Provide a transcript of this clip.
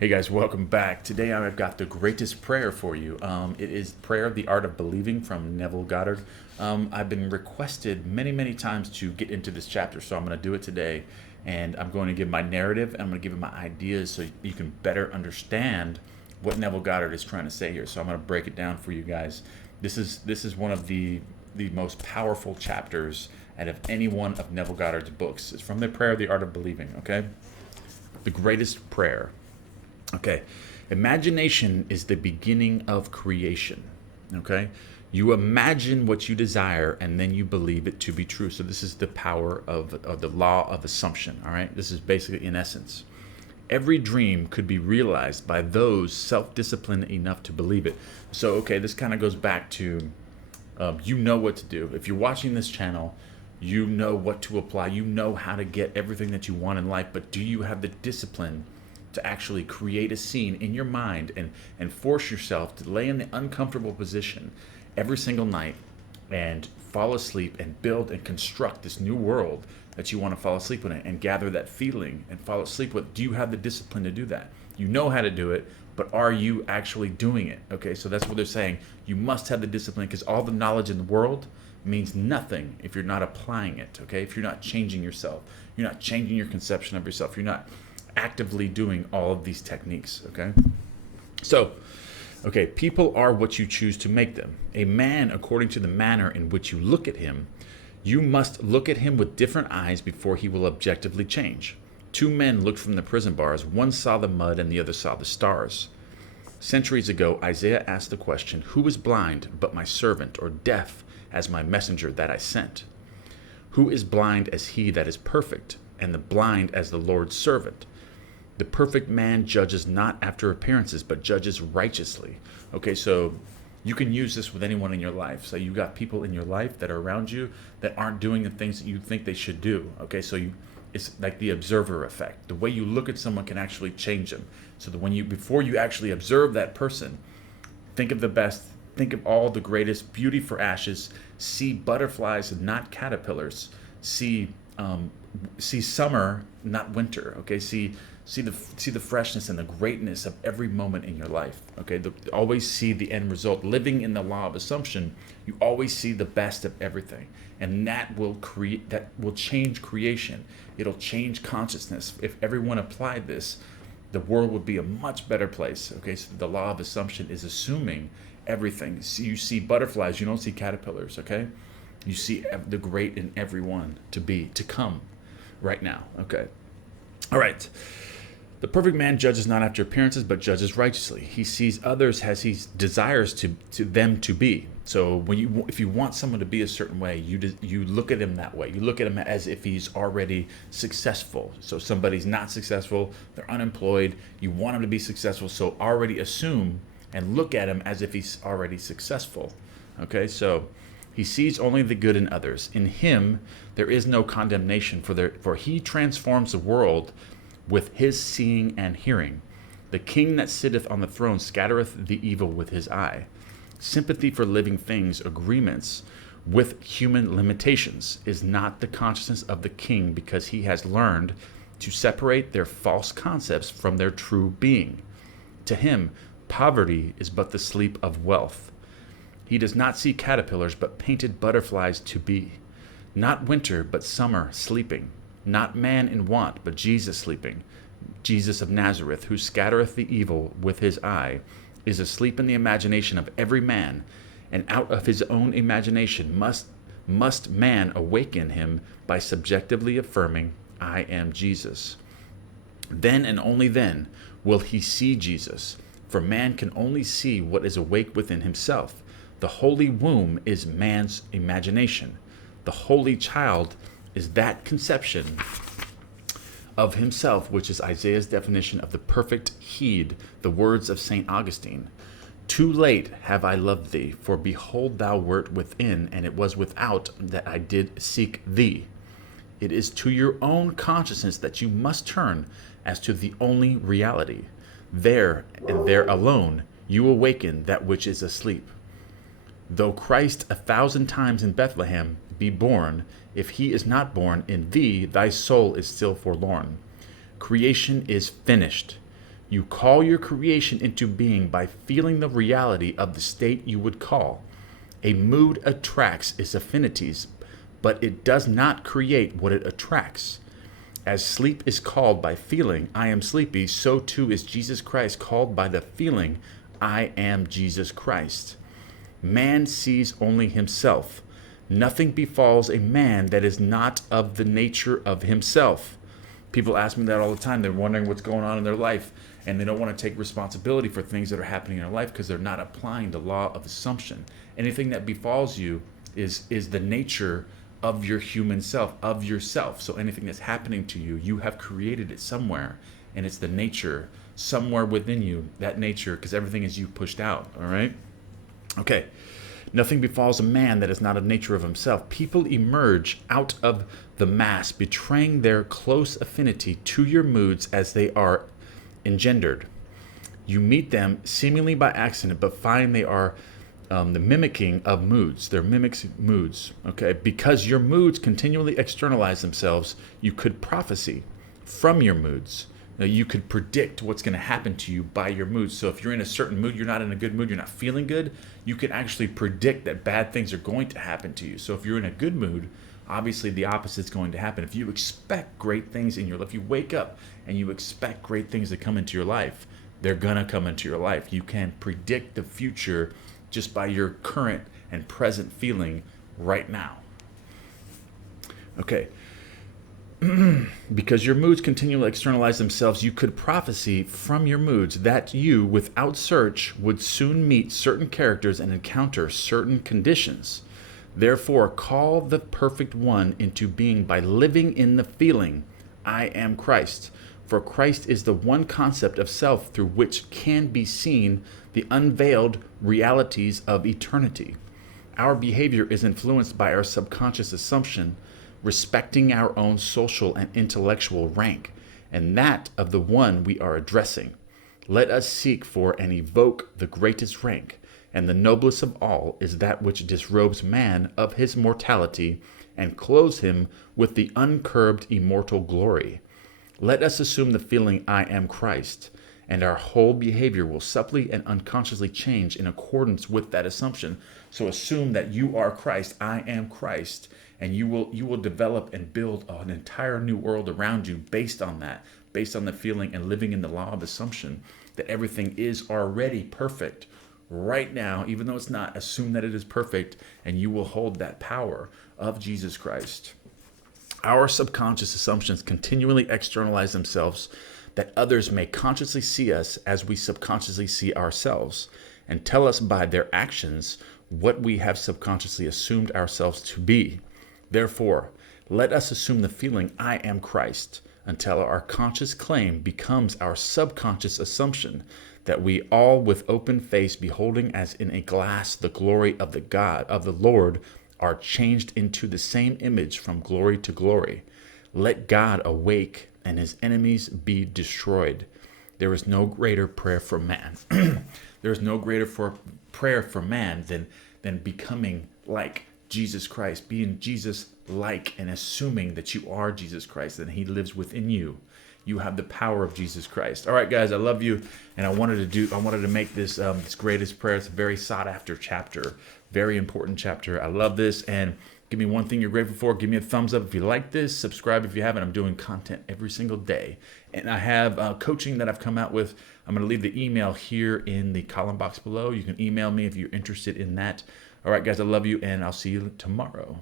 Hey guys, welcome back. Today I've got the greatest prayer for you. It is Prayer, the Art of Believing from Neville Goddard. I've been requested many, many times to get into this chapter, so I'm going to do it today. And I'm going to give my narrative, and I'm going to give you my ideas so you can better understand what Neville Goddard is trying to say here. So I'm going to break it down for you guys. This is one of the most powerful chapters out of any one of Neville Goddard's books. It's from the Prayer, the Art of Believing, okay? The greatest prayer. Okay, imagination is the beginning of creation. Okay, you imagine what you desire and then you believe it to be true. So this is the power of the law of assumption. All right, this is basically in essence. Every dream could be realized by those self-disciplined enough to believe it. So, okay, this kind of goes back to you know what to do. If you're watching this channel, you know what to apply. You know how to get everything that you want in life, but do you have the discipline to actually create a scene in your mind and force yourself to lay in the uncomfortable position every single night and fall asleep and build and construct this new world that you want to fall asleep in and gather that feeling and fall asleep with? Do you have the discipline to do that? You know how to do it, but are you actually doing it? Okay, so that's what they're saying. You must have the discipline, because all the knowledge in the world means nothing if you're not applying it, okay? If you're not changing yourself, you're not changing your conception of yourself, you're not actively doing all of these techniques, okay? So, okay, people are what you choose to make them. A man according to the manner in which you look at him. You must look at him with different eyes before he will objectively change. Two men looked from the prison bars. One saw the mud and the other saw the stars. Centuries ago, Isaiah asked the question, "Who is blind but my servant, or deaf as my messenger that I sent? Who is blind as he that is perfect, and the blind as the Lord's servant? The perfect man judges not after appearances, but judges righteously." Okay, so you can use this with anyone in your life. So you got people in your life that are around you that aren't doing the things that you think they should do. Okay, so it's like the observer effect. The way you look at someone can actually change them. So that before you actually observe that person, think of the best, think of all the greatest, beauty for ashes, see butterflies and not caterpillars, see summer, not winter. Okay, see the freshness and the greatness of every moment in your life. Okay, always see the end result. Living in the law of assumption, you always see the best of everything, and that will change creation. It'll change consciousness. If everyone applied this, the world would be a much better place. Okay, so the law of assumption is assuming everything. So you see butterflies, you don't see caterpillars. Okay, you see the great in everyone to come right now. Okay, all right. The perfect man judges not after appearances, but judges righteously. He sees others as he desires to them to be. So if you want someone to be a certain way, you look at him that way. You look at him as if he's already successful. So somebody's not successful, they're unemployed. You want him to be successful, so already assume and look at him as if he's already successful. Okay, so he sees only the good in others. In him there is no condemnation, for he transforms the world with his seeing and hearing. The king that sitteth on the throne scattereth the evil with his eye. Sympathy for living things, agreements with human limitations, is not the consciousness of the king, because he has learned to separate their false concepts from their true being. To him, poverty is but the sleep of wealth. He does not see caterpillars, but painted butterflies to be. Not winter, but summer sleeping. Not man in want, but Jesus sleeping. Jesus of Nazareth, who scattereth the evil with his eye, is asleep in the imagination of every man, and out of his own imagination must man awaken him by subjectively affirming, "I am Jesus." Then and only then will he see Jesus, for man can only see what is awake within himself. The holy womb is man's imagination. The holy child is that conception of himself, which is Isaiah's definition of the perfect heed, the words of St. Augustine. Too late have I loved thee, for behold thou wert within, and it was without that I did seek thee. It is to your own consciousness that you must turn as to the only reality. There, and there alone, you awaken that which is asleep. Though Christ 1,000 times in Bethlehem be born, if he is not born in thee, thy soul is still forlorn. Creation is finished. You call your creation into being by feeling the reality of the state you would call. A mood attracts its affinities, but it does not create what it attracts. As sleep is called by feeling, I am sleepy, so too is Jesus Christ called by the feeling, I am Jesus Christ. Man sees only himself. Nothing befalls a man that is not of the nature of himself. People ask me that all the time. They're wondering what's going on in their life, and they don't want to take responsibility for things that are happening in their life because they're not applying the law of assumption. Anything that befalls you is the nature of your human self, of yourself. So anything that's happening to you, you have created it somewhere, and it's the nature somewhere within you, that nature, because everything is you pushed out, all right? Okay. Nothing befalls a man that is not of nature of himself. People emerge out of the mass, betraying their close affinity to your moods as they are engendered. You meet them seemingly by accident, but find they are the mimicking of moods. They're mimics moods, okay? Because your moods continually externalize themselves, you could prophesy from your moods. Now, you could predict what's going to happen to you by your moods. So if you're in a certain mood, you're not in a good mood, you're not feeling good, you can actually predict that bad things are going to happen to you. So if you're in a good mood, obviously the opposite's going to happen. If you expect great things in your life, you wake up and you expect great things to come into your life, they're going to come into your life. You can predict the future just by your current and present feeling right now. Okay. Because your moods continually externalize themselves, you could prophesy from your moods that you, without search, would soon meet certain characters and encounter certain conditions. Therefore, call the perfect one into being by living in the feeling, I am Christ. For Christ is the one concept of self through which can be seen the unveiled realities of eternity. Our behavior is influenced by our subconscious assumption respecting our own social and intellectual rank, and that of the one we are addressing. Let us seek for and evoke the greatest rank, and the noblest of all is that which disrobes man of his mortality and clothes him with the uncurbed immortal glory. Let us assume the feeling I am Christ, and our whole behavior will subtly and unconsciously change in accordance with that assumption. So assume that you are Christ, I am Christ, and you will develop and build an entire new world around you based on that, based on the feeling and living in the law of assumption that everything is already perfect right now, even though it's not. Assume that it is perfect, and you will hold that power of Jesus Christ. Our subconscious assumptions continually externalize themselves that others may consciously see us as we subconsciously see ourselves, and tell us by their actions what we have subconsciously assumed ourselves to be. Therefore, let us assume the feeling I am Christ until our conscious claim becomes our subconscious assumption that we all with open face beholding as in a glass the glory of the God of the Lord are changed into the same image from glory to glory. Let God awake and his enemies be destroyed. There is no greater prayer for man. There is no greater prayer for man than becoming like Jesus Christ, being Jesus-like and assuming that you are Jesus Christ and he lives within you. You have the power of Jesus Christ. All right, guys, I love you, and I wanted to make this this greatest prayer. It's a very sought-after chapter, very important chapter. I love this, and give me one thing you're grateful for. Give me a thumbs up if you like this. Subscribe if you haven't. I'm doing content every single day, and I have coaching that I've come out with. I'm going to leave the email here in the column box below. You can email me if you're interested in that. All right, guys, I love you, and I'll see you tomorrow.